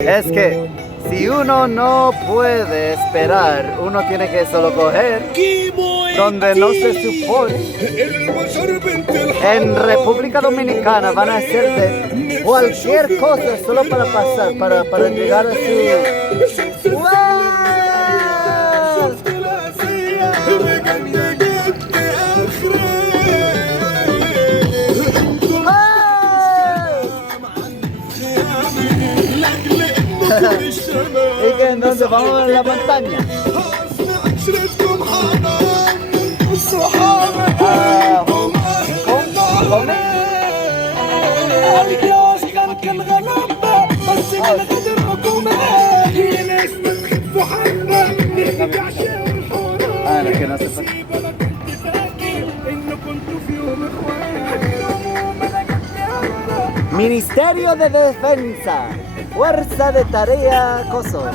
Es que si uno no puede esperar, uno tiene que solo coger donde no se supone. En República Dominicana van a hacer de cualquier cosa solo para pasar, para llegar a su... ¡Wow! ¿Y que entonces vamos a la montaña? No, que no se puede. Ministerio de Defensa, Fuerza de Tarea Kosovo.